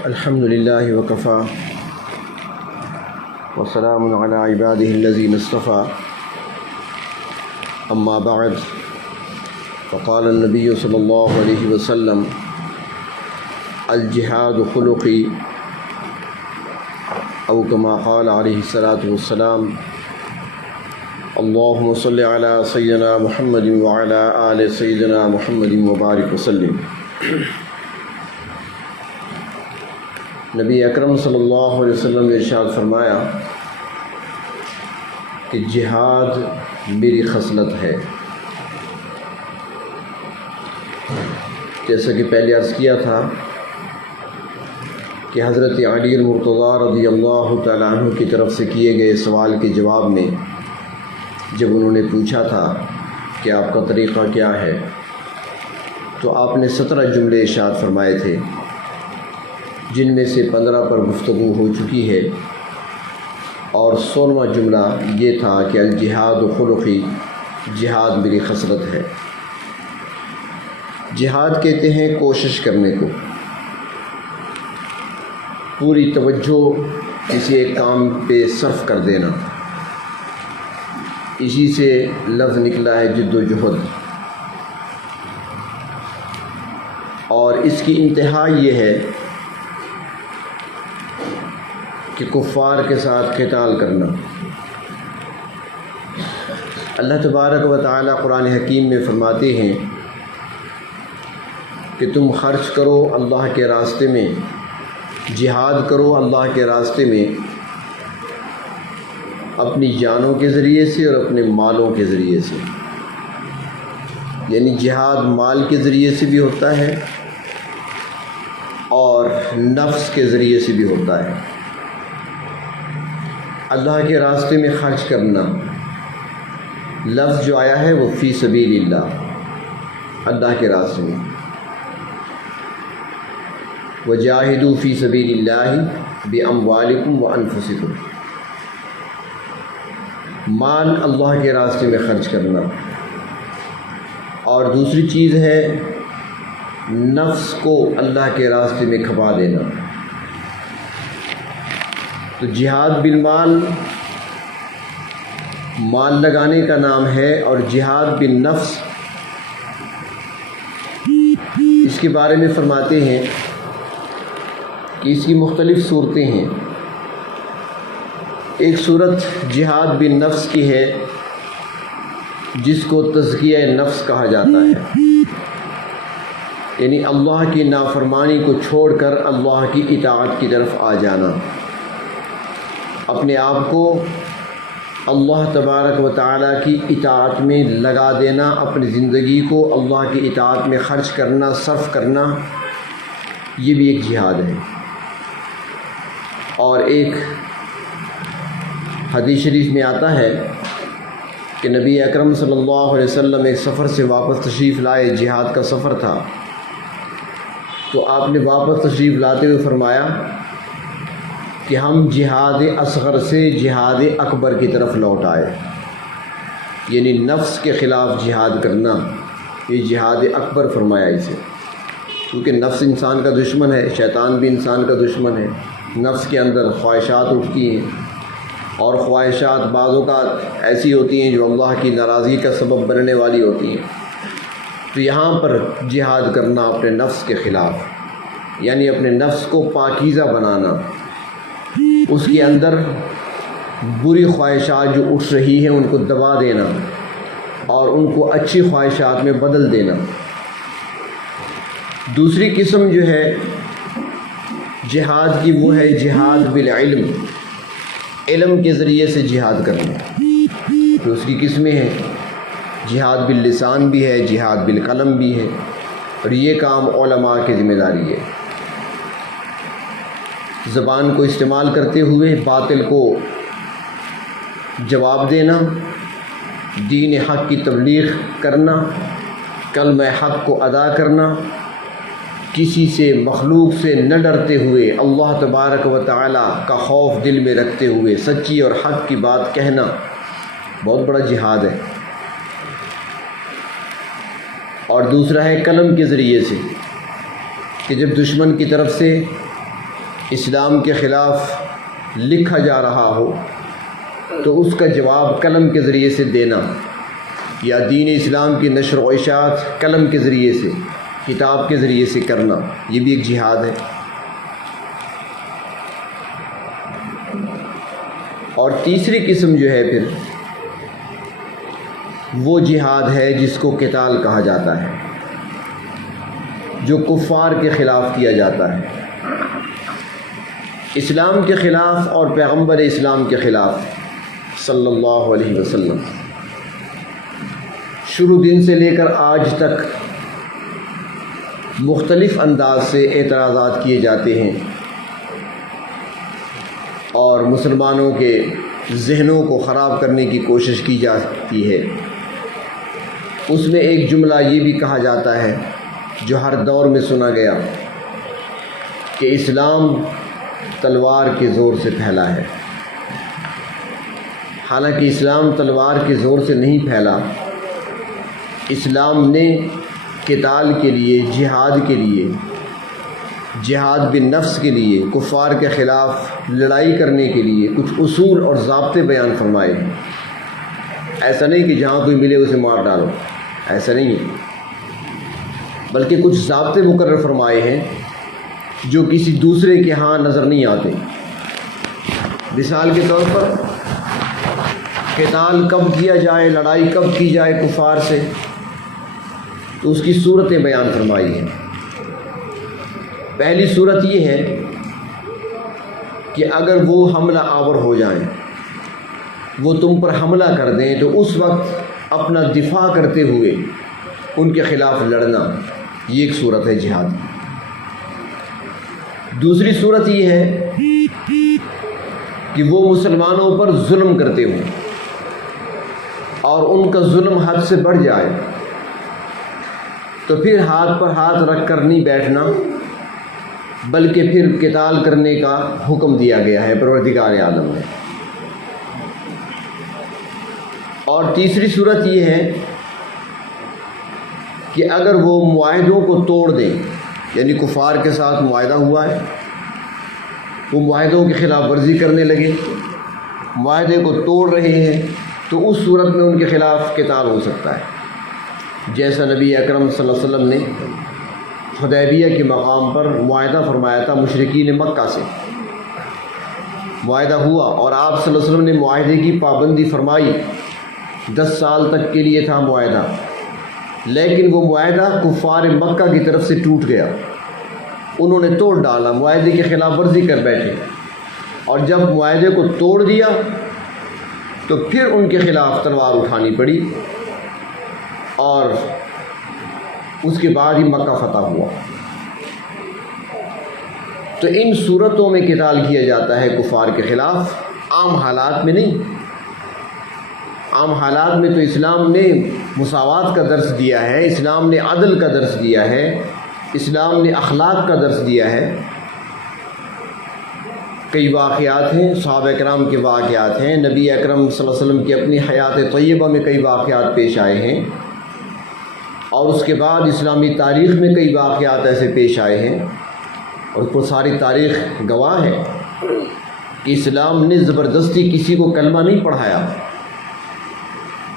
الحمد لله وكفى وسلام على عباده الذين اصطفى أما بعد فقال النبي صلى الله عليه وسلم الجهاد خلقي أو كما قال عليه الصلاة والسلام اللهم صل على سيدنا محمد وعلى آل سيدنا محمد وبارك وسلم۔ نبی اکرم صلی اللہ علیہ وسلم نے ارشاد فرمایا کہ جہاد میری خصلت ہے۔ جیسا کہ پہلے عرض کیا تھا کہ حضرت علی المرتضیٰ رضی اللہ تعالیٰ عنہ کی طرف سے کیے گئے سوال کے جواب میں جب انہوں نے پوچھا تھا کہ آپ کا طریقہ کیا ہے، تو آپ نے 17 جملے ارشاد فرمائے تھے، جن میں سے 15 پر گفتگو ہو چکی ہے، اور 16واں جملہ یہ تھا کہ الجہاد خلقی، جہاد میری خصلت ہے۔ جہاد کہتے ہیں کوشش کرنے کو، پوری توجہ کسی ایک کام پہ صرف کر دینا، اسی سے لفظ نکلا ہے جد و جہد، اور اس کی انتہا یہ ہے کہ کفار کے ساتھ قتال کرنا۔ اللہ تبارک و تعالی قرآن حکیم میں فرماتے ہیں کہ تم خرچ کرو اللہ کے راستے میں، جہاد کرو اللہ کے راستے میں، اپنی جانوں کے ذریعے سے اور اپنے مالوں کے ذریعے سے۔ یعنی جہاد مال کے ذریعے سے بھی ہوتا ہے اور نفس کے ذریعے سے بھی ہوتا ہے۔ اللہ کے راستے میں خرچ کرنا، لفظ جو آیا ہے وہ فی سبیل اللہ، اللہ کے راستے میں، وجاہدوا فی سبیل اللہ باموالکم وانفسکم، مال اللہ کے راستے میں خرچ کرنا۔ اور دوسری چیز ہے نفس کو اللہ کے راستے میں کھپا دینا۔ تو جہاد بالمال مال لگانے کا نام ہے، اور جہاد بالنفس اس کے بارے میں فرماتے ہیں کہ اس کی مختلف صورتیں ہیں۔ ایک صورت جہاد بالنفس کی ہے جس کو تزکیہ نفس کہا جاتا ہے، یعنی اللہ کی نافرمانی کو چھوڑ کر اللہ کی اطاعت کی طرف آ جانا، اپنے آپ کو اللہ تبارک و تعالیٰ کی اطاعت میں لگا دینا، اپنی زندگی کو اللہ کی اطاعت میں خرچ کرنا، صرف کرنا، یہ بھی ایک جہاد ہے۔ اور ایک حدیث شریف میں آتا ہے کہ نبی اکرم صلی اللہ علیہ وسلم ایک سفر سے واپس تشریف لائے، جہاد کا سفر تھا، تو آپ نے واپس تشریف لاتے ہوئے فرمایا کہ ہم جہاد اصغر سے جہاد اکبر کی طرف لوٹ آئے، یعنی نفس کے خلاف جہاد کرنا، یہ جہاد اکبر فرمایا اسے، کیونکہ نفس انسان کا دشمن ہے، شیطان بھی انسان کا دشمن ہے۔ نفس کے اندر خواہشات اٹھتی ہیں، اور خواہشات بعض اوقات ایسی ہوتی ہیں جو اللہ کی ناراضگی کا سبب بننے والی ہوتی ہیں۔ تو یہاں پر جہاد کرنا اپنے نفس کے خلاف، یعنی اپنے نفس کو پاکیزہ بنانا، اس کے اندر بری خواہشات جو اٹھ رہی ہیں ان کو دبا دینا اور ان کو اچھی خواہشات میں بدل دینا۔ دوسری قسم جو ہے جہاد کی، وہ ہے جہاد بالعلم، علم کے ذریعے سے جہاد کرنا۔ تو اس کی قسمیں ہیں، جہاد باللسان بھی ہے، جہاد بالقلم بھی ہے، اور یہ کام علماء کی ذمہ داری ہے۔ زبان کو استعمال کرتے ہوئے باطل کو جواب دینا، دین حق کی تبلیغ کرنا، کلمہ حق کو ادا کرنا، کسی سے مخلوق سے نہ ڈرتے ہوئے اللہ تبارک و تعالیٰ کا خوف دل میں رکھتے ہوئے سچی اور حق کی بات کہنا، بہت بڑا جہاد ہے۔ اور دوسرا ہے قلم کے ذریعے سے، کہ جب دشمن کی طرف سے اسلام کے خلاف لکھا جا رہا ہو تو اس کا جواب قلم کے ذریعے سے دینا، یا دین اسلام کی نشر و اشاعت قلم کے ذریعے سے، کتاب کے ذریعے سے کرنا، یہ بھی ایک جہاد ہے۔ اور تیسری قسم جو ہے پھر وہ جہاد ہے جس کو قتال کہا جاتا ہے، جو کفار کے خلاف کیا جاتا ہے، اسلام کے خلاف اور پیغمبر اسلام کے خلاف صلی اللہ علیہ وسلم۔ شروع دن سے لے کر آج تک مختلف انداز سے اعتراضات کیے جاتے ہیں اور مسلمانوں کے ذہنوں کو خراب کرنے کی کوشش کی جاتی ہے۔ اس میں ایک جملہ یہ بھی کہا جاتا ہے جو ہر دور میں سنا گیا کہ اسلام تلوار کے زور سے پھیلا ہے۔ حالانکہ اسلام تلوار کے زور سے نہیں پھیلا، اسلام نے قتال کے لیے، جہاد کے لیے، جہاد بالنفس کے لیے، کفار کے خلاف لڑائی کرنے کے لیے کچھ اصول اور ضابطے بیان فرمائے ہیں۔ ایسا نہیں کہ جہاں کوئی ملے اسے مار ڈالو، ایسا نہیں ہے، بلکہ کچھ ضابطے مقرر فرمائے ہیں جو کسی دوسرے کے ہاں نظر نہیں آتے۔ مثال کے طور پر قتال کب کیا جائے، لڑائی کب کی جائے کفار سے، تو اس کی صورتیں بیان فرمائی ہیں۔ پہلی صورت یہ ہے کہ اگر وہ حملہ آور ہو جائیں، وہ تم پر حملہ کر دیں، تو اس وقت اپنا دفاع کرتے ہوئے ان کے خلاف لڑنا، یہ ایک صورت ہے جہاد۔ دوسری صورت یہ ہے کہ وہ مسلمانوں پر ظلم کرتے ہوں اور ان کا ظلم حد سے بڑھ جائے، تو پھر ہاتھ پر ہاتھ رکھ کر نہیں بیٹھنا، بلکہ پھر قتال کرنے کا حکم دیا گیا ہے پروردگار عالم نے۔ اور تیسری صورت یہ ہے کہ اگر وہ معاہدوں کو توڑ دیں، یعنی کفار کے ساتھ معاہدہ ہوا ہے، وہ معاہدوں کی خلاف ورزی کرنے لگے، معاہدے کو توڑ رہے ہیں، تو اس صورت میں ان کے خلاف قتال ہو سکتا ہے۔ جیسا نبی اکرم صلی اللہ علیہ وسلم نے حدیبیہ کے مقام پر معاہدہ فرمایا تھا، مشرکین مکہ سے معاہدہ ہوا اور آپ صلی اللہ علیہ وسلم نے معاہدے کی پابندی فرمائی، 10 سال تک کے لیے تھا معاہدہ، لیکن وہ معاہدہ کفار مکہ کی طرف سے ٹوٹ گیا، انہوں نے توڑ ڈالا، معاہدے کی خلاف ورزی کر بیٹھے، اور جب معاہدے کو توڑ دیا تو پھر ان کے خلاف تلوار اٹھانی پڑی، اور اس کے بعد ہی مکہ فتح ہوا۔ تو ان صورتوں میں قتال کیا جاتا ہے کفار کے خلاف، عام حالات میں نہیں۔ عام حالات میں تو اسلام نے مساوات کا درس دیا ہے، اسلام نے عدل کا درس دیا ہے، اسلام نے اخلاق کا درس دیا ہے۔ کئی واقعات ہیں، صحابہ کرام کے واقعات ہیں، نبی اکرم صلی اللہ علیہ وسلم کی اپنی حیات طیبہ میں کئی واقعات پیش آئے ہیں، اور اس کے بعد اسلامی تاریخ میں کئی واقعات ایسے پیش آئے ہیں، اور اس پر ساری تاریخ گواہ ہے کہ اسلام نے زبردستی کسی کو کلمہ نہیں پڑھایا،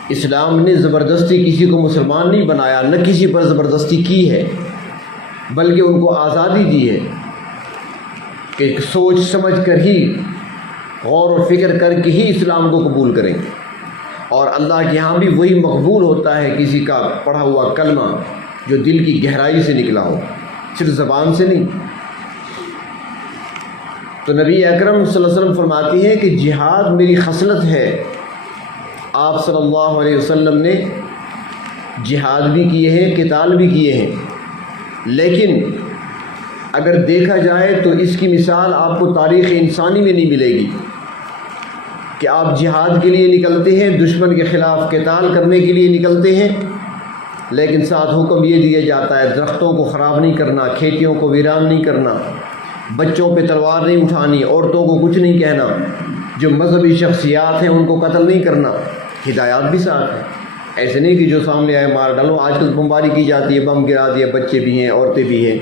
اسلام نے زبردستی کسی کو مسلمان نہیں بنایا، نہ کسی پر زبردستی کی ہے، بلکہ ان کو آزادی دی ہے کہ سوچ سمجھ کر ہی، غور و فکر کر کے ہی اسلام کو قبول کریں، اور اللہ کے ہاں بھی وہی مقبول ہوتا ہے کسی کا پڑھا ہوا کلمہ جو دل کی گہرائی سے نکلا ہو، صرف زبان سے نہیں۔ تو نبی اکرم صلی اللہ علیہ وسلم فرماتی ہیں کہ جہاد میری خصلت ہے۔ آپ صلی اللہ علیہ وسلم نے جہاد بھی کیے ہیں، قتال بھی کیے ہیں، لیکن اگر دیکھا جائے تو اس کی مثال آپ کو تاریخ انسانی میں نہیں ملے گی کہ آپ جہاد کے لیے نکلتے ہیں، دشمن کے خلاف قتال کرنے کے لیے نکلتے ہیں، لیکن ساتھ حکم یہ دیا جاتا ہے درختوں کو خراب نہیں کرنا، کھیتیوں کو ویران نہیں کرنا، بچوں پہ تلوار نہیں اٹھانی، عورتوں کو کچھ نہیں کہنا، جو مذہبی شخصیات ہیں ان کو قتل نہیں کرنا، ہدایات بھی ساتھ ہیں۔ ایسے نہیں کہ جو سامنے آئے مار ڈالو، آج کل بمباری کی جاتی ہے، بم گرا دیا، بچے بھی ہیں، عورتیں بھی ہیں،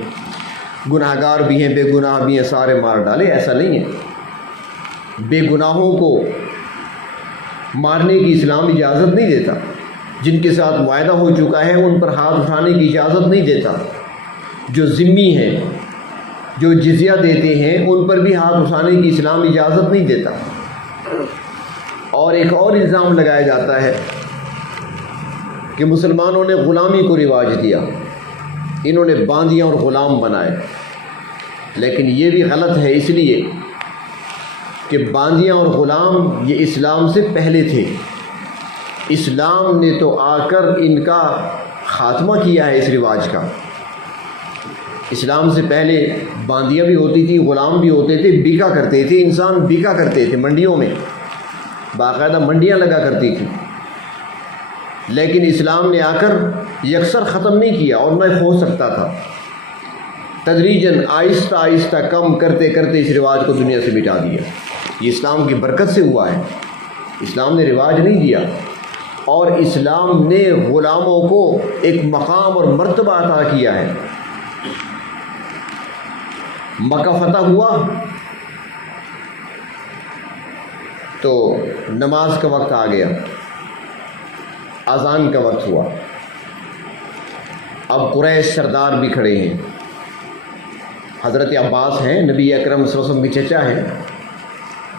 گناہ گار بھی ہیں، بے گناہ بھی ہیں، سارے مار ڈالے، ایسا نہیں ہے۔ بے گناہوں کو مارنے کی اسلام اجازت نہیں دیتا، جن کے ساتھ معاہدہ ہو چکا ہے ان پر ہاتھ اٹھانے کی اجازت نہیں دیتا، جو ذمہ ہیں، جو جزیہ دیتے ہیں ان پر بھی ہاتھ اٹھانے کی اسلام اجازت نہیں دیتا۔ اور ایک اور الزام لگایا جاتا ہے کہ مسلمانوں نے غلامی کو رواج دیا، انہوں نے باندیاں اور غلام بنائے، لیکن یہ بھی غلط ہے، اس لیے کہ باندیاں اور غلام یہ اسلام سے پہلے تھے، اسلام نے تو آ کر ان کا خاتمہ کیا ہے اس رواج کا۔ اسلام سے پہلے باندیاں بھی ہوتی تھی، غلام بھی ہوتے تھے، بکا کرتے تھے، انسان بکا کرتے تھے، منڈیوں میں باقاعدہ منڈیاں لگا کرتی تھیں، لیکن اسلام نے آ کر یکسر ختم نہیں کیا اور نہ ہو سکتا تھا، تدریجاً آہستہ آہستہ کم کرتے کرتے اس رواج کو دنیا سے مٹا دیا۔ یہ اسلام کی برکت سے ہوا ہے، اسلام نے رواج نہیں دیا، اور اسلام نے غلاموں کو ایک مقام اور مرتبہ عطا کیا ہے۔ مکہ فتح ہوا تو نماز کا وقت آ گیا، اذان کا وقت ہوا، اب قریش سردار بھی کھڑے ہیں، حضرت عباس ہیں، نبی اکرم صلی اللہ علیہ وسلم کے چچا ہیں،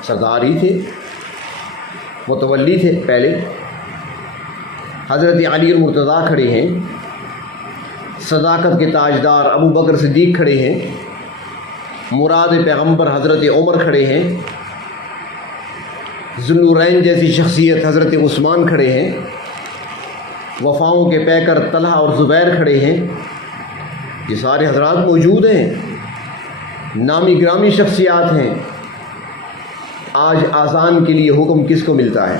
سردار ہی تھے، متولی تھے پہلے، حضرت علی المرتضیٰ کھڑے ہیں، صداقت کے تاجدار ابو بکر صدیق کھڑے ہیں، مراد پیغمبر حضرت عمر کھڑے ہیں، ذوالنورین جیسی شخصیت حضرت عثمان کھڑے ہیں، وفاؤں کے پیکر طلحہ اور زبیر کھڑے ہیں، یہ سارے حضرات موجود ہیں، نامی گرامی شخصیات ہیں۔ آج اذان کے لیے حکم کس کو ملتا ہے؟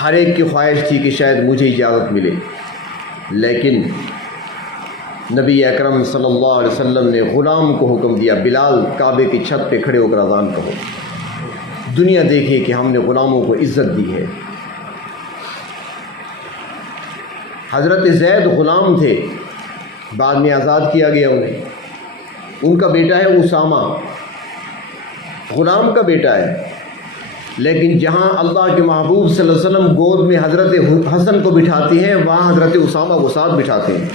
ہر ایک کی خواہش تھی کہ شاید مجھے اجازت ملے، لیکن نبی اکرم صلی اللہ علیہ وسلم نے غلام کو حکم دیا، بلال کعبے کی چھت پہ کھڑے ہو کر اذان کہو، دنیا دیکھے کہ ہم نے غلاموں کو عزت دی ہے۔ حضرت زید غلام تھے، بعد میں آزاد کیا گیا انہیں، ان کا بیٹا ہے اسامہ، غلام کا بیٹا ہے، لیکن جہاں اللہ کے محبوب صلی اللہ علیہ وسلم گود میں حضرت حسن کو بٹھاتے ہیں وہاں حضرت اسامہ کو ساتھ بٹھاتے ہیں۔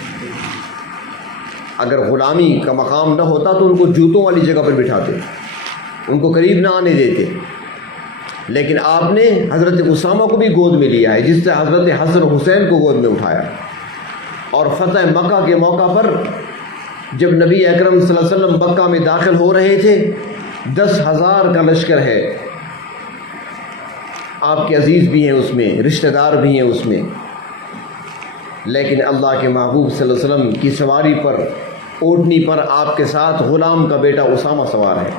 اگر غلامی کا مقام نہ ہوتا تو ان کو جوتوں والی جگہ پر بٹھاتے، ان کو قریب نہ آنے دیتے، لیکن آپ نے حضرت اسامہ کو بھی گود میں لیا ہے، جس سے حضرت حسن حسین کو گود میں اٹھایا۔ اور فتح مکہ کے موقع پر جب نبی اکرم صلی اللہ علیہ وسلم مکہ میں داخل ہو رہے تھے، 10,000 کا لشکر ہے، آپ کے عزیز بھی ہیں اس میں، رشتہ دار بھی ہیں اس میں، لیکن اللہ کے محبوب صلی اللہ علیہ وسلم کی سواری پر، اونٹنی پر آپ کے ساتھ غلام کا بیٹا اسامہ سوار ہے۔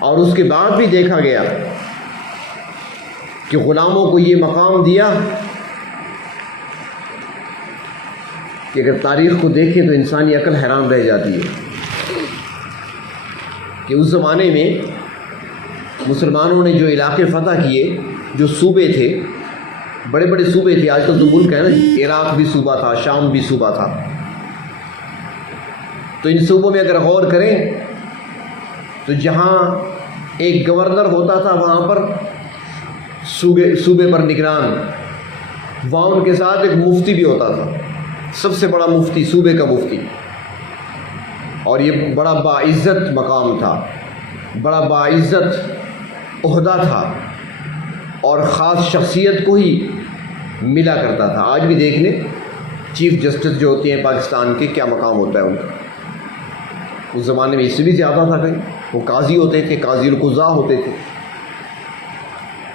اور اس کے بعد بھی دیکھا گیا کہ غلاموں کو یہ مقام دیا کہ اگر تاریخ کو دیکھیں تو انسانی عقل حیران رہ جاتی ہے کہ اس زمانے میں مسلمانوں نے جو علاقے فتح کیے، جو صوبے تھے، بڑے بڑے صوبے تھے، آج کل تو ملک ہے نا، عراق بھی صوبہ تھا، شام بھی صوبہ تھا، تو ان صوبوں میں اگر غور کریں تو جہاں ایک گورنر ہوتا تھا وہاں پر صوبے پر نگران، وہاں ان کے ساتھ ایک مفتی بھی ہوتا تھا، سب سے بڑا مفتی، صوبے کا مفتی، اور یہ بڑا باعزت مقام تھا، بڑا باعزت عہدہ تھا، اور خاص شخصیت کو ہی ملا کرتا تھا۔ آج بھی دیکھ لیں چیف جسٹس جو ہوتے ہیں پاکستان کے، کیا مقام ہوتا ہے ان کا، اس زمانے میں اس سے بھی زیادہ تھا، کہیں وہ قاضی ہوتے تھے، قاضی القضاء ہوتے تھے۔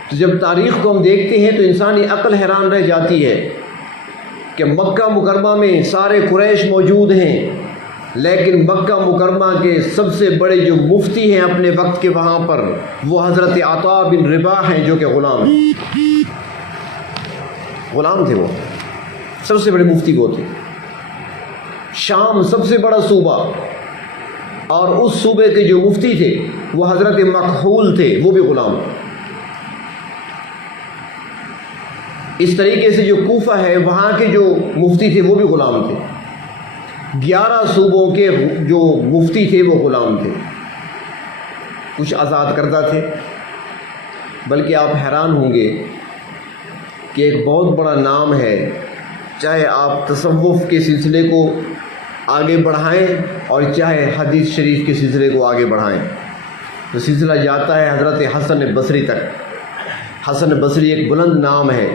تو جب تاریخ کو ہم دیکھتے ہیں تو انسانی عقل حیران رہ جاتی ہے کہ مکہ مکرمہ میں سارے قریش موجود ہیں، لیکن مکہ مکرمہ کے سب سے بڑے جو مفتی ہیں اپنے وقت کے وہاں پر، وہ حضرت عطا بن رباح ہیں، جو کہ غلام تھے، وہ سب سے بڑے مفتی وہ تھے۔ شام سب سے بڑا صوبہ، اور اس صوبے کے جو مفتی تھے وہ حضرت مکحول تھے، وہ بھی غلام۔ اس طریقے سے جو کوفہ ہے وہاں کے جو مفتی تھے وہ بھی غلام تھے۔ 11 صوبوں کے جو مفتی تھے وہ غلام تھے، کچھ آزاد کردہ تھے۔ بلکہ آپ حیران ہوں گے کہ ایک بہت بڑا نام ہے، چاہے آپ تصوف کے سلسلے کو آگے بڑھائیں اور چاہے حدیث شریف کے سلسلے کو آگے بڑھائیں، تو سلسلہ جاتا ہے حضرت حسن بصری تک۔ حسن بصری ایک بلند نام ہے،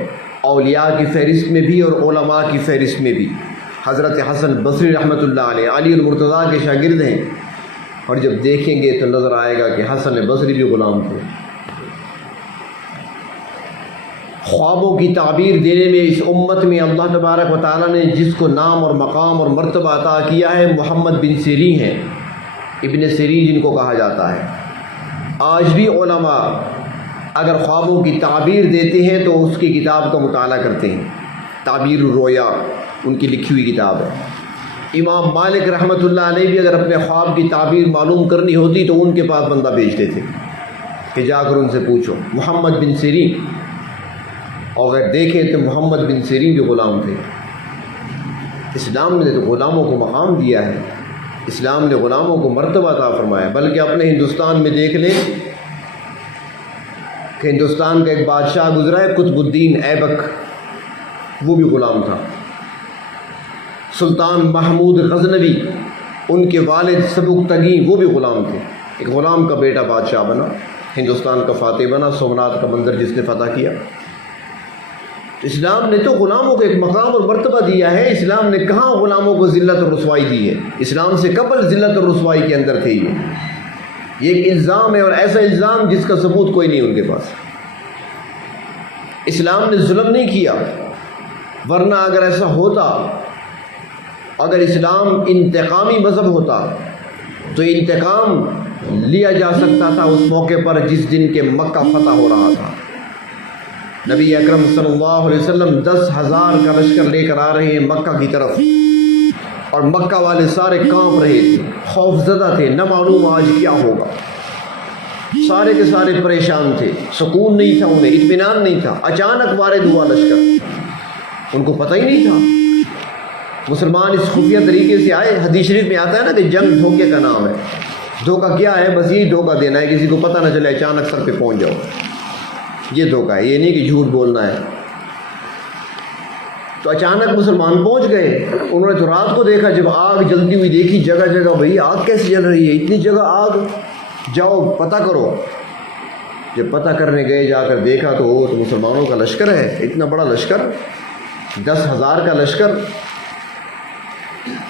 اولیاء کی فہرست میں بھی اور علماء کی فہرست میں بھی۔ حضرت حسن بصری رحمۃ اللہ علیہ علی المرتضیٰ کے شاگرد ہیں، اور جب دیکھیں گے تو نظر آئے گا کہ حسن بصری بھی غلام تھے۔ خوابوں کی تعبیر دینے میں اس امت میں اللہ تبارک و تعالیٰ نے جس کو نام اور مقام اور مرتبہ عطا کیا ہے، محمد بن سیرین ہیں، ابن سیرین جن کو کہا جاتا ہے۔ آج بھی علماء اگر خوابوں کی تعبیر دیتے ہیں تو اس کی کتاب کا مطالعہ کرتے ہیں، تعبیر الرؤیا ان کی لکھی ہوئی کتاب ہے۔ امام مالک رحمۃ اللہ علیہ بھی اگر اپنے خواب کی تعبیر معلوم کرنی ہوتی تو ان کے پاس بندہ بھیجتے تھے کہ جا کر ان سے پوچھو۔ محمد بن سیرین، اور اگر دیکھیں تو محمد بن سیرین جو غلام تھے۔ اسلام نے تو غلاموں کو مقام دیا ہے، اسلام نے غلاموں کو مرتبہ عطا فرمایا۔ بلکہ اپنے ہندوستان میں دیکھ لیں کہ ہندوستان کا ایک بادشاہ گزرا ہے قطب الدین ایبک، وہ بھی غلام تھا۔ سلطان محمود غزنوی، ان کے والد سبکتگین، وہ بھی غلام تھے۔ ایک غلام کا بیٹا بادشاہ بنا، ہندوستان کا فاتح بنا، سومنات کا مندر جس نے فتح کیا۔ اسلام نے تو غلاموں کو ایک مقام اور مرتبہ دیا ہے۔ اسلام نے کہاں غلاموں کو ذلت اور رسوائی دی ہے؟ اسلام سے قبل ذلت اور رسوائی کے اندر تھے۔ یہ ایک الزام ہے، اور ایسا الزام جس کا ثبوت کوئی نہیں ان کے پاس۔ اسلام نے ظلم نہیں کیا، ورنہ اگر ایسا ہوتا، اگر اسلام انتقامی مذہب ہوتا تو انتقام لیا جا سکتا تھا اس موقع پر جس دن کہ مکہ فتح ہو رہا تھا۔ نبی اکرم صلی اللہ علیہ وسلم 10,000 کا لشکر لے کر آ رہے ہیں مکہ کی طرف، اور مکہ والے سارے کانپ رہے تھے، خوف زدہ تھے، نہ معلوم آج کیا ہوگا۔ سارے کے سارے پریشان تھے، سکون نہیں تھا انہیں، اطمینان نہیں تھا۔ اچانک وارد ہوا لشکر، ان کو پتہ ہی نہیں تھا۔ مسلمان اس خفیہ طریقے سے آئے۔ حدیث شریف میں آتا ہے نا کہ جنگ دھوکے کا نام ہے۔ دھوکہ کیا ہے؟ بس یہی دھوکہ دینا ہے، کسی کو پتہ نہ چلے، اچانک سر پہ پہنچ جاؤ، یہ دھوکہ ہے، یہ نہیں کہ جھوٹ بولنا ہے۔ تو اچانک مسلمان پہنچ گئے، انہوں نے تو رات کو دیکھا، جب آگ جلتی ہوئی دیکھی جگہ جگہ، بھئی آگ کیسے جل رہی ہے، اتنی جگہ آگ، جاؤ پتہ کرو۔ جب پتہ کرنے گئے، جا کر دیکھا تو وہ تو مسلمانوں کا لشکر ہے، اتنا بڑا لشکر، 10,000 کا لشکر،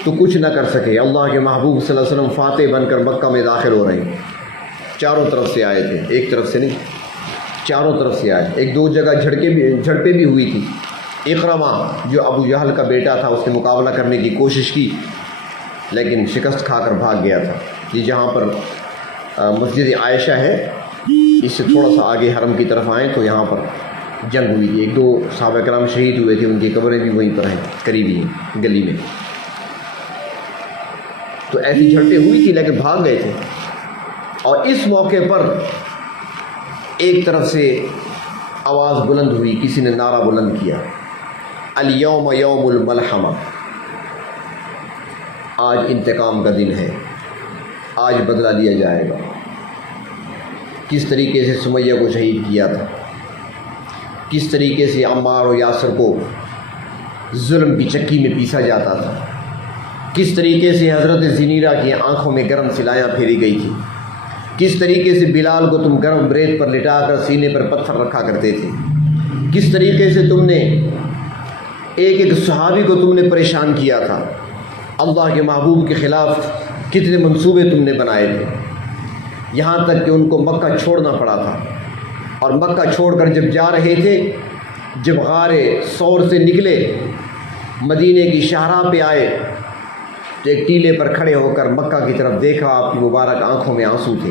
تو کچھ نہ کر سکے۔ اللہ کے محبوب صلی اللہ علیہ وسلم فاتح بن کر مکہ میں داخل ہو رہے ہیں، چاروں طرف سے آئے تھے، ایک طرف سے نہیں، چاروں طرف سے آئے۔ ایک دو جگہ جھڑپیں بھی ہوئی تھی۔ اکرمہ جو ابو جہل کا بیٹا تھا، اس نے مقابلہ کرنے کی کوشش کی لیکن شکست کھا کر بھاگ گیا تھا۔ یہ جہاں پر مسجد عائشہ ہے، اس سے تھوڑا سا آگے حرم کی طرف آئیں تو یہاں پر جنگ ہوئی تھی، ایک دو صحابہ کرام شہید ہوئے تھے، ان کی قبریں بھی وہیں پر ہیں، قریبی ہیں گلی میں۔ تو ایسی جھڑپیں ہوئی تھی لیکن بھاگ گئے تھے۔ اور اس موقع پر ایک طرف سے آواز بلند ہوئی، کسی نے نعرہ بلند کیا، الیوم یوم الملحمہ، آج انتقام کا دن ہے، آج بدلہ لیا جائے گا۔ کس طریقے سے سمیہ کو شہید کیا تھا، کس طریقے سے عمار و یاسر کو ظلم کی چکی میں پیسا جاتا تھا، کس طریقے سے حضرت زنیرہ کی آنکھوں میں گرم سلائیاں پھیری گئی تھی، کس طریقے سے بلال کو تم گرم بریت پر لٹا کر سینے پر پتھر رکھا کرتے تھے، کس طریقے سے تم نے ایک ایک صحابی کو تم نے پریشان کیا تھا، اللہ کے محبوب کے خلاف کتنے منصوبے تم نے بنائے تھے، یہاں تک کہ ان کو مکہ چھوڑنا پڑا تھا۔ اور مکہ چھوڑ کر جب جا رہے تھے، جب غار ثور سے نکلے، مدینے کی شاہراہ پہ آئے تو ایک ٹیلے پر کھڑے ہو کر مکہ کی طرف دیکھا، آپ کی مبارک آنکھوں میں آنسو تھے۔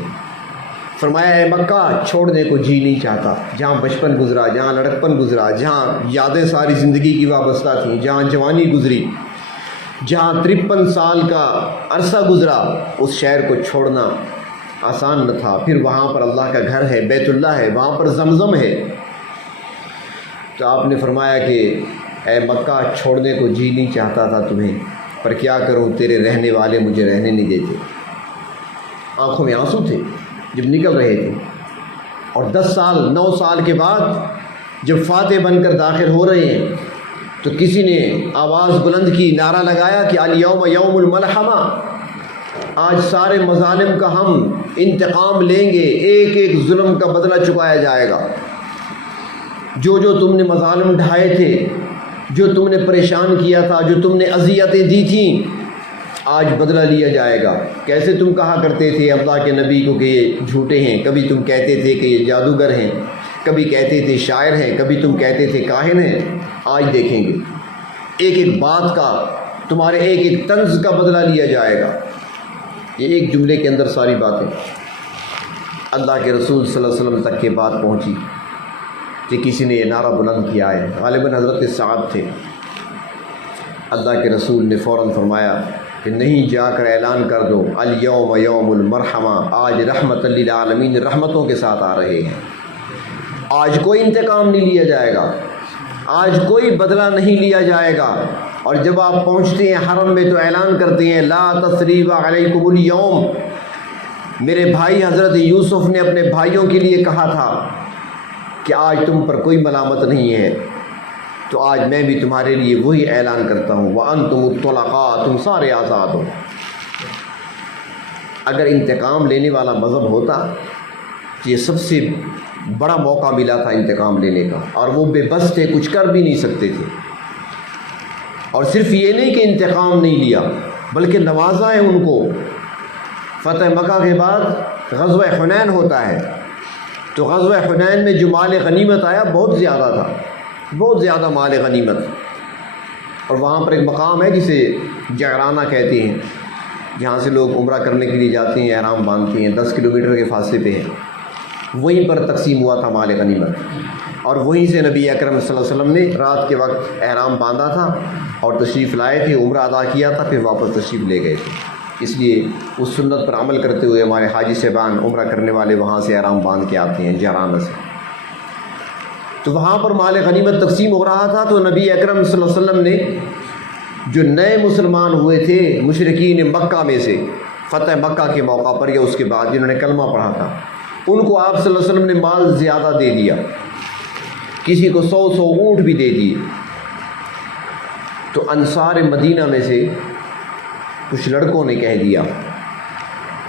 فرمایا اے مکہ، چھوڑنے کو جی نہیں چاہتا، جہاں بچپن گزرا، جہاں لڑکپن گزرا، جہاں یادیں ساری زندگی کی وابستہ تھیں، جہاں جوانی گزری، جہاں 53 سال کا عرصہ گزرا، اس شہر کو چھوڑنا آسان نہ تھا۔ پھر وہاں پر اللہ کا گھر ہے، بیت اللہ ہے، وہاں پر زمزم ہے۔ تو آپ نے فرمایا کہ اے مکہ، چھوڑنے کو جی نہیں چاہتا تھا تمہیں، پر کیا کروں تیرے رہنے والے مجھے رہنے نہیں دیتے۔ آنکھوں میں آنسو تھے جب نکل رہے تھے، اور 10 سال 9 سال کے بعد جب فاتح بن کر داخل ہو رہے ہیں تو کسی نے آواز بلند کی، نعرہ لگایا کہ الیوم یوم الملحمہ، آج سارے مظالم کا ہم انتقام لیں گے، ایک ایک ظلم کا بدلہ چکایا جائے گا۔ جو تم نے مظالم ڈھائے تھے، جو تم نے پریشان کیا تھا، جو تم نے اذیتیں دی تھیں، آج بدلہ لیا جائے گا۔ کیسے تم کہا کرتے تھے اللہ کے نبی کو کہ یہ جھوٹے ہیں، کبھی تم کہتے تھے کہ یہ جادوگر ہیں، کبھی کہتے تھے شاعر ہیں، کبھی تم کہتے تھے کاہن ہیں، آج دیکھیں گے ایک ایک بات کا، تمہارے ایک ایک طنز کا بدلہ لیا جائے گا۔ یہ ایک جملے کے اندر ساری باتیں اللہ کے رسول صلی اللہ علیہ وسلم تک یہ بات پہنچی کہ کسی نے یہ نعرہ بلند کیا ہے۔ غالباً حضرت سعد تھے۔ اللہ کے رسول نے فوراً فرمایا کہ نہیں، جا کر اعلان کر دو الیوم یوم المرحمہ، آج رحمت للعالمین رحمتوں کے ساتھ آ رہے ہیں، آج کوئی انتقام نہیں لیا جائے گا، آج کوئی بدلہ نہیں لیا جائے گا۔ اور جب آپ پہنچتے ہیں حرم میں تو اعلان کرتے ہیں لا تثریب علیکم اليوم۔ میرے بھائی حضرت یوسف نے اپنے بھائیوں کے لیے کہا تھا کہ آج تم پر کوئی ملامت نہیں ہے، تو آج میں بھی تمہارے لیے وہی اعلان کرتا ہوں وَأَنْتُمُ الطُّلَقَاء، تم سارے آزاد ہو۔ اگر انتقام لینے والا مذہب ہوتا، یہ سب سے بڑا موقع ملا تھا انتقام لینے کا، اور وہ بے بس تھے، کچھ کر بھی نہیں سکتے تھے۔ اور صرف یہ نہیں کہ انتقام نہیں لیا، بلکہ نوازا ہے ان کو۔ فتح مکہ کے بعد غزوہ حنین ہوتا ہے، تو غزوہ حنین میں جو مال غنیمت آیا بہت زیادہ تھا، بہت زیادہ مال غنیمت۔ اور وہاں پر ایک مقام ہے جسے جعرانہ کہتے ہیں، جہاں سے لوگ عمرہ کرنے کے لیے جاتے ہیں، احرام باندھتے ہیں، 10 کلومیٹر کے فاصلے پہ ہے، وہیں پر تقسیم ہوا تھا مال غنیمت، اور وہیں سے نبی اکرم صلی اللہ علیہ وسلم نے رات کے وقت احرام باندھا تھا اور تشریف لائے تھے، عمرہ ادا کیا تھا، پھر واپس تشریف لے گئے تھے۔ اس لیے اس سنت پر عمل کرتے ہوئے ہمارے حاجی صاحبان عمرہ کرنے والے وہاں سے احرام باندھ کے آتے ہیں جعرانہ سے۔ تو وہاں پر مال غنیمت تقسیم ہو رہا تھا، تو نبی اکرم صلی اللہ علیہ وسلم نے جو نئے مسلمان ہوئے تھے مشرکین مکہ میں سے، فتح مکہ کے موقع پر یا اس کے بعد جنہوں نے کلمہ پڑھا تھا، ان کو آپ صلی اللہ علیہ وسلم نے مال زیادہ دے دیا، کسی کو 100 اونٹ بھی دے دیے۔ تو انصار مدینہ میں سے کچھ لڑکوں نے کہہ دیا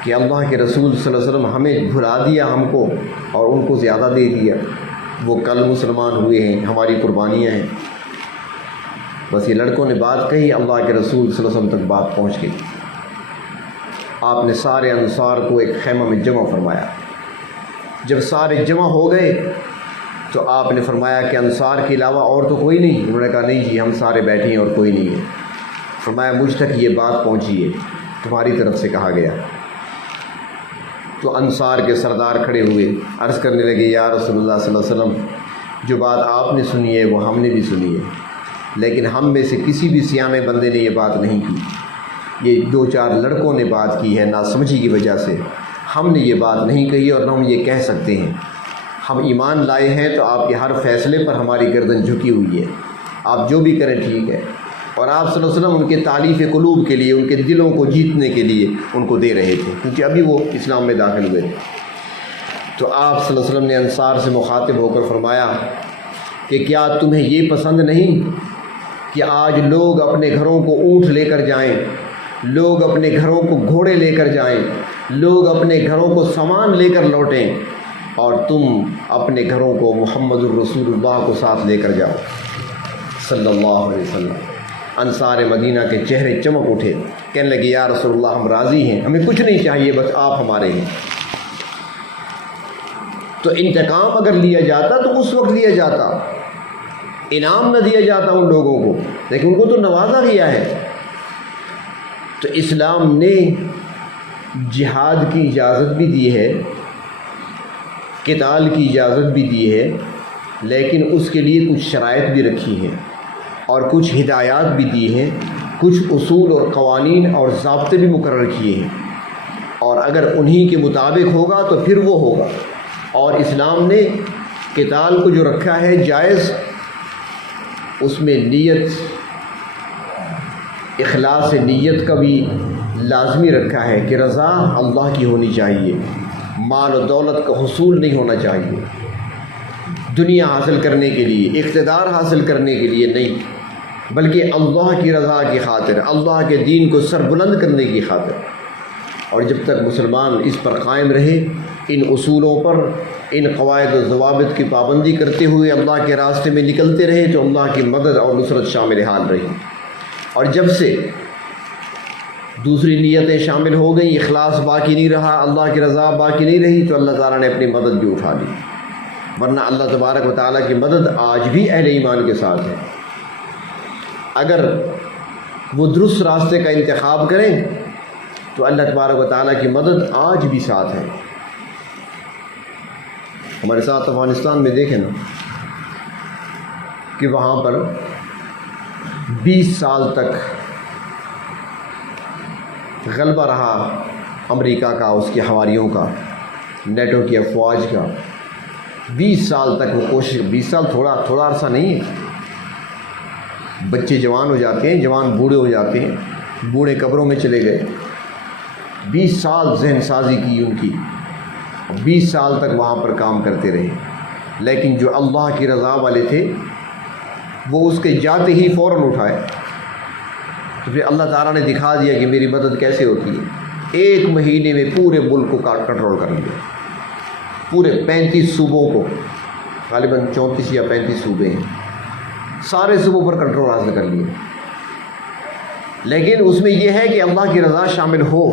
کہ اللہ کے رسول صلی اللہ علیہ وسلم ہمیں بھلا دیا ہم کو، اور ان کو زیادہ دے دیا، وہ کل مسلمان ہوئے ہیں، ہماری قربانیاں ہیں۔ بس یہ لڑکوں نے بات کہی، اللہ کے رسول صلی اللہ علیہ وسلم تک بات پہنچ گئی۔ آپ نے سارے انصار کو ایک خیمہ میں جمع فرمایا۔ جب سارے جمع ہو گئے تو آپ نے فرمایا کہ انصار کے علاوہ اور تو کوئی نہیں؟ انہوں نے کہا نہیں جی، ہم سارے بیٹھے ہیں اور کوئی نہیں ہے۔ فرمایا مجھ تک یہ بات پہنچی ہے، تمہاری طرف سے کہا گیا۔ تو انصار کے سردار کھڑے ہوئے، عرض کرنے لگے یا رسول اللہ صلی اللہ علیہ وسلم، جو بات آپ نے سنی ہے وہ ہم نے بھی سنی ہے، لیکن ہم میں سے کسی بھی سیانے بندے نے یہ بات نہیں کی، یہ 2-4 لڑکوں نے بات کی ہے ناسمجھی کی وجہ سے، ہم نے یہ بات نہیں کہی اور نہ ہم یہ کہہ سکتے ہیں۔ ہم ایمان لائے ہیں تو آپ کے ہر فیصلے پر ہماری گردن جھکی ہوئی ہے، آپ جو بھی کریں ٹھیک ہے۔ اور آپ صلی اللہ علیہ وسلم ان کے تالیف قلوب کے لیے، ان کے دلوں کو جیتنے کے لیے ان کو دے رہے تھے، کیونکہ ابھی وہ اسلام میں داخل ہوئے تھے۔ تو آپ صلی اللہ علیہ وسلم نے انصار سے مخاطب ہو کر فرمایا کہ کیا تمہیں یہ پسند نہیں کہ آج لوگ اپنے گھروں کو اونٹ لے کر جائیں، لوگ اپنے گھروں کو گھوڑے لے کر جائیں، لوگ اپنے گھروں کو سامان لے کر لوٹیں، اور تم اپنے گھروں کو محمد الرسول اللہ کو ساتھ لے کر جاؤ صلی اللہ علیہ وسلم۔ انصار مدینہ کے چہرے چمک اٹھے، کہنے لگے یا رسول اللہ ہم راضی ہیں، ہمیں کچھ نہیں چاہیے، بس آپ ہمارے ہیں۔ تو انتقام اگر لیا جاتا تو اس وقت لیا جاتا، انعام نہ دیا جاتا ان لوگوں کو، لیکن ان کو تو نوازا گیا ہے۔ تو اسلام نے جہاد کی اجازت بھی دی ہے، قتال کی اجازت بھی دی ہے، لیکن اس کے لیے کچھ شرائط بھی رکھی ہیں اور کچھ ہدایات بھی دی ہیں، کچھ اصول اور قوانین اور ضابطے بھی مقرر کیے ہیں، اور اگر انہی کے مطابق ہوگا تو پھر وہ ہوگا۔ اور اسلام نے قتال کو جو رکھا ہے جائز، اس میں نیت اخلاص نیت کا بھی لازمی رکھا ہے کہ رضا اللہ کی ہونی چاہیے، مال و دولت کا حصول نہیں ہونا چاہیے، دنیا حاصل کرنے کے لیے، اقتدار حاصل کرنے کے لیے نہیں، بلکہ اللہ کی رضا کی خاطر، اللہ کے دین کو سربلند کرنے کی خاطر۔ اور جب تک مسلمان اس پر قائم رہے، ان اصولوں پر، ان قواعد و ضوابط کی پابندی کرتے ہوئے اللہ کے راستے میں نکلتے رہے، تو اللہ کی مدد اور نصرت شامل حال رہی۔ اور جب سے دوسری نیتیں شامل ہو گئیں، اخلاص باقی نہیں رہا، اللہ کی رضا باقی نہیں رہی، تو اللہ تعالیٰ نے اپنی مدد بھی اٹھا لی۔ ورنہ اللہ تبارک و تعالیٰ کی مدد آج بھی اہل ایمان کے ساتھ ہے۔ اگر وہ درست راستے کا انتخاب کریں تو اللہ تبارک و تعالیٰ کی مدد آج بھی ساتھ ہے۔ ہمارے ساتھ افغانستان میں دیکھیں نا کہ وہاں پر 20 سال تک غلبہ رہا امریکہ کا، اس کے حواریوں کا، نیٹو کی افواج کا۔ 20 سال تک وہ کوشش، 20 سال تھوڑا عرصہ نہیں ہے۔ بچے جوان ہو جاتے ہیں، جوان بوڑھے ہو جاتے ہیں، بوڑھے قبروں میں چلے گئے۔ 20 سال ذہن سازی کی ان کی، 20 سال تک وہاں پر کام کرتے رہے، لیکن جو اللہ کی رضا والے تھے وہ اس کے جاتے ہی فوراً اٹھائے۔ تو پھر اللہ تعالیٰ نے دکھا دیا کہ میری مدد کیسے ہوتی ہے۔ 1 مہینے میں پورے ملک کو کنٹرول کر لیا، پورے 35 صوبوں کو، غالباً 34 یا 35 صوبے ہیں، سارے صوبوں پر کنٹرول حاصل کر لیا۔ لیکن اس میں یہ ہے کہ اللہ کی رضا شامل ہو۔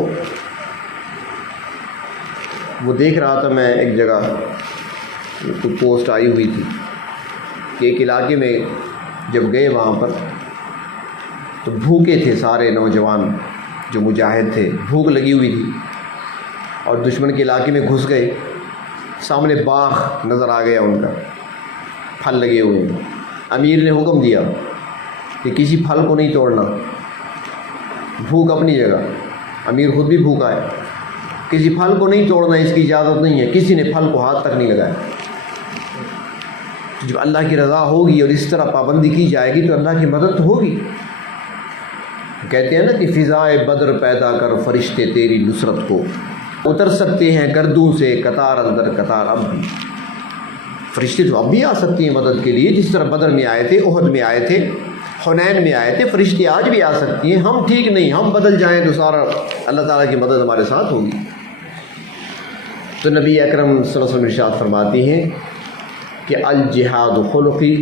وہ دیکھ رہا تھا میں ایک جگہ، کوئی پوسٹ آئی ہوئی تھی کہ ایک علاقے میں جب گئے وہاں پر تو بھوکے تھے سارے نوجوان جو مجاہد تھے، بھوک لگی ہوئی تھی، اور دشمن کے علاقے میں گھس گئے۔ سامنے باغ نظر آ گیا ان کا، پھل لگے ہوئے ہیں۔ امیر نے حکم دیا کہ کسی پھل کو نہیں توڑنا، بھوک اپنی جگہ، امیر خود بھی بھوکا ہے، کسی پھل کو نہیں توڑنا، اس کی اجازت نہیں ہے، کسی نے پھل کو ہاتھ تک نہیں لگایا۔ جب اللہ کی رضا ہوگی اور اس طرح پابندی کی جائے گی تو اللہ کی مدد تو ہوگی۔ کہتے ہیں نا کہ فضائے بدر پیدا کر فرشتے تیری نصرت کو، اتر سکتے ہیں گردوں سے قطار اندر قطار اب بھی۔ فرشتے تو اب بھی آ سکتی ہیں مدد کے لیے، جس طرح بدر میں آئے تھے، احد میں آئے تھے، حنین میں آئے تھے، فرشتے آج بھی آ سکتی ہیں۔ ہم ٹھیک نہیں، ہم بدل جائیں تو سارا اللہ تعالیٰ کی مدد ہمارے ساتھ ہوگی۔ تو نبی اکرم صلی اللہ علیہ وسلم ارشاد فرماتی ہیں کہ الجہاد خلقی،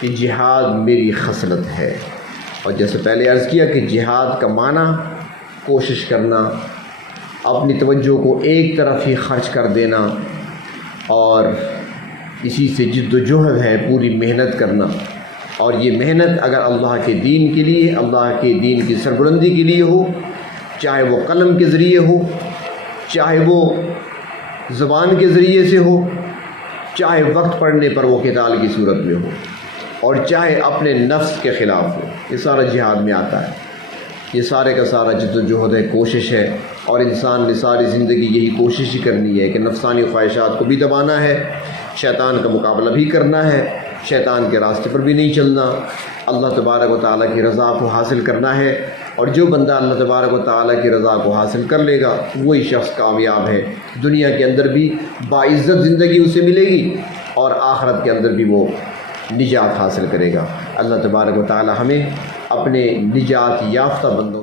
کہ جہاد میری خصلت ہے۔ اور جیسے پہلے عرض کیا کہ جہاد کا معنی کوشش کرنا، اپنی توجہ کو ایک طرف ہی خرچ کر دینا، اور اسی سے جد و جہد ہے، پوری محنت کرنا۔ اور یہ محنت اگر اللہ کے دین کے لیے، اللہ کے دین کی سربلندی کے لیے ہو، چاہے وہ قلم کے ذریعے ہو، چاہے وہ زبان کے ذریعے سے ہو، چاہے وقت پڑھنے پر وہ قتال کی صورت میں ہو، اور چاہے اپنے نفس کے خلاف ہو، یہ سارا جہاد میں آتا ہے۔ یہ سارے کا سارا جد و جہد ہے، کوشش ہے، اور انسان نے ساری زندگی یہی کوشش ہی کرنی ہے کہ نفسانی خواہشات کو بھی دبانا ہے، شیطان کا مقابلہ بھی کرنا ہے، شیطان کے راستے پر بھی نہیں چلنا، اللہ تبارک و تعالیٰ کی رضا کو حاصل کرنا ہے۔ اور جو بندہ اللہ تبارک و تعالیٰ کی رضا کو حاصل کر لے گا وہی شخص کامیاب ہے، دنیا کے اندر بھی باعزت زندگی اسے ملے گی، اور آخرت کے اندر بھی وہ نجات حاصل کرے گا۔ اللہ تبارک و تعالیٰ ہمیں اپنے نجات یافتہ بندوں